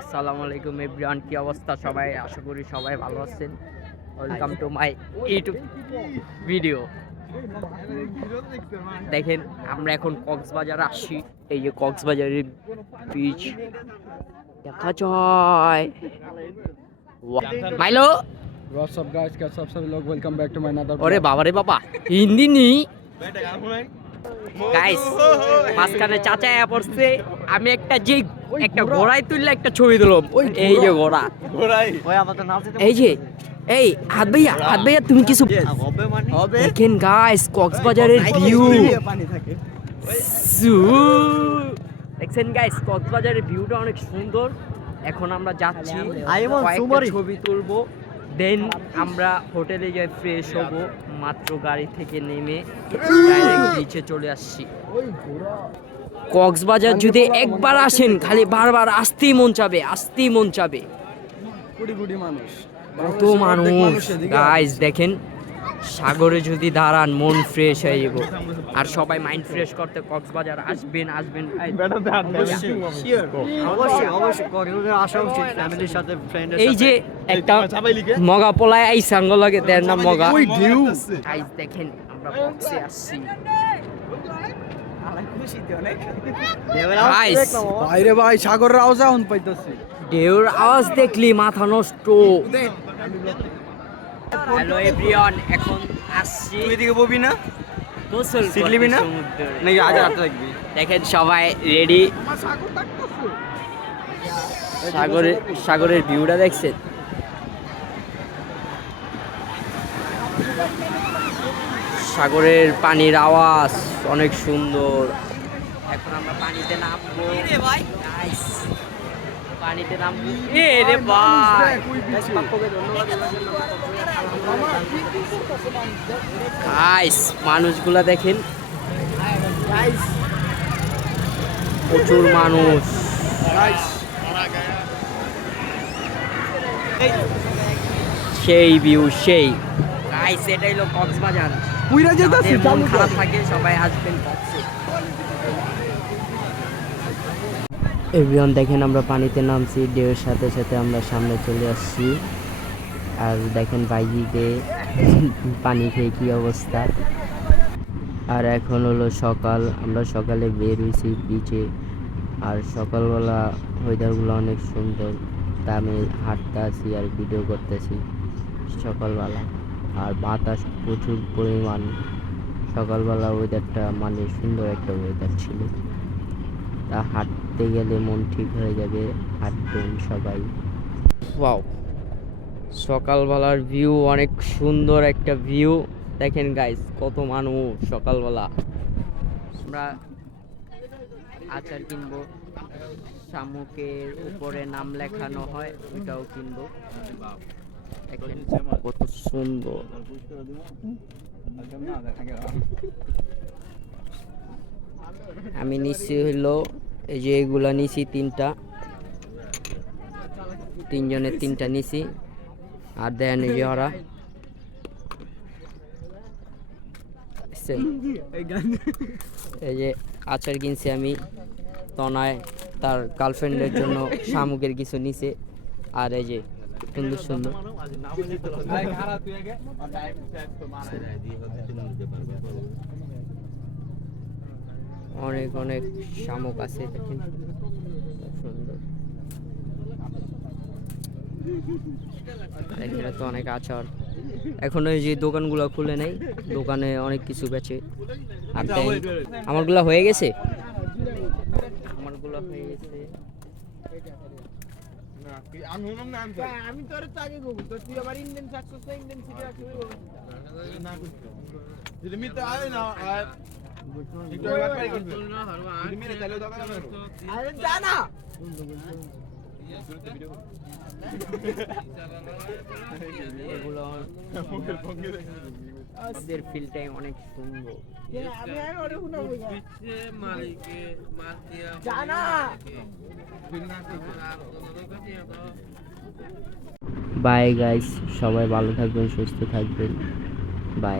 আসসালামু আলাইকুম এভরিওয়ান কি অবস্থা সবাই আশা করি সবাই ভালো আছেন welcome to my YouTube video দেখেন আমরা এখন কক্সবাজার আসছি এই যে কক্সবাজারের বিচ দেখা যায় মাইলো What's up guys कैसे आप सभी लोग welcome back to my another ওরে বাবারে বাবা হিন্দি নি গাইস মাঝখানে চাচা আয়া পড়ছে আমি একটা যে একটা ঘোড়ায় তুললে একটা ছবি দিলাম এই যে ঘোড়া। এই যে এই হাত ভাইয়া হাত ভাইয়া তুমি কিছু দেখেন গাইস কক্সবাজারের ভিউ দেখছেন গাইস কক্সবাজারের ভিউটা অনেক সুন্দর। এখন আমরা যাচ্ছি কয়েকটা ছবি তুলবো। দেন আমরা হোটেলে যাই ফ্রেশ হব। মাত্র গাড়ি থেকে নেমে ডাইরেক্ট বিচে চলে আসছি। কক্সবাজার যদি একবার আসেন খালি বারবার আসতেই মন চাবে আসতেই মন চাবে। মানুষ। কত মানুষ। গাইস দেখেন সাগরে যদি দাঁড়ান মন ফ্রেশ হয়ে যাব। আর সবাই মাইন্ড ফ্রেশ করতে কক্সবাজার আসবেন আসবেন। অবশ্যই অবশ্যই। কক্সবাজার আসা উচিত ফ্যামিলির সাথে ফ্রেন্ডের এই যে একটা মগা পোলায় এই সাঙ্গ লাগে দেড় নাম মগা। দেখেন আমরা কক্সে আসছি। বাইরে ভাই সাগরের আওয়াজ এখন পাইতেছি। ঢেউর আওয়াজ দেখলি মাথা নষ্ট। হ্যালো এভরিওয়ান এখন আসছি। তুই দিকে ববি না? গোসল সিট নিবি না? নাকি আজ রাতে থাকবি? দেখেন সবাই রেডি সাগরের সাগরের ভিউটা দেখছেন? সাগরের পানির আওয়াজ অনেক সুন্দর। এখন আমরা পানিতে নামবো। পানিতে নামবো। এ রে ভাই। গাইস মানুষগুলা দেখেন। প্রচুর মানুষ। সেই ভিউ সেই। গাইস এটাই হলো কক্সবাজার। পুইরা যেতেছি যাদের মন খারাপ থাকে সবাই আসবেন কক্সে এভরিওয়ান দেখেন আমরা পানিতে নামছি ঢেউয়ের সাথে সাথে আমরা সামনে চলে আসছি। আর দেখেন বাইজিতে পানি খেয়ে কি অবস্থা। আর এখন হলো সকাল আমরা সকালে বের হয়েছি বিচে আর সকালবেলা ওয়েদারগুলো অনেক সুন্দর তা আমি হাঁটতে আছি আর ভিডিও করতেছি সকালবেলা। আর বাতাস প্রচুর পরিমাণ। সকালবেলা ওয়েদারটা মানে সুন্দর একটা ওয়েদার ছিল। তা হাঁটতে গেলে মন ঠিক হয়ে যাবে, হাঁটবেন সবাই। ওয়াও সকালবেলার ভিউ অনেক সুন্দর একটা ভিউ দেখেন গাইস কত মানুষ সকালবেলা। আমরা আচার কিনবো। শামুকের উপরে নাম লেখানো হয় ওটাও কিনবো। কত সুন্দর। আমি নিচ্ছি হইল, এই যে এগুলা নিছি তিনটা। তিনজনের তিনটা নিছি। আর দেন এই ওরা। এই যে আচার কিনছি আমি। তনায় তার গার্লফ্রেন্ডের জন্য শামুকের কিছু নিছে। আর এই যে সুন্দর সুন্দর। অনেক অনেক শামুক আছে দেখেন। সুন্দর। এখানে তো অনেক আচার। এখন ওই যে দোকানগুলো খুলে নেই দোকানে অনেক কিছু বেচে। আর তাই আমারগুলো হয়ে গেছে? আমারগুলো হয়ে গেছে। আমি তোর তো আগে গো তো তুই আবার ইন্ডিয়ান সাকসেস না ইন্ডিয়ান সিটি আছে তুমি তো আয় না একটু বাদ করবি তুমি মেরে চালিয়ে দাও আরে জানা এগুলো ওদের ফিলটাই অনেক সুন্দর। আমি ওরে জানা! বাই গাইস সবাই ভালো থাকবেন সুস্থ থাকবেন। বাই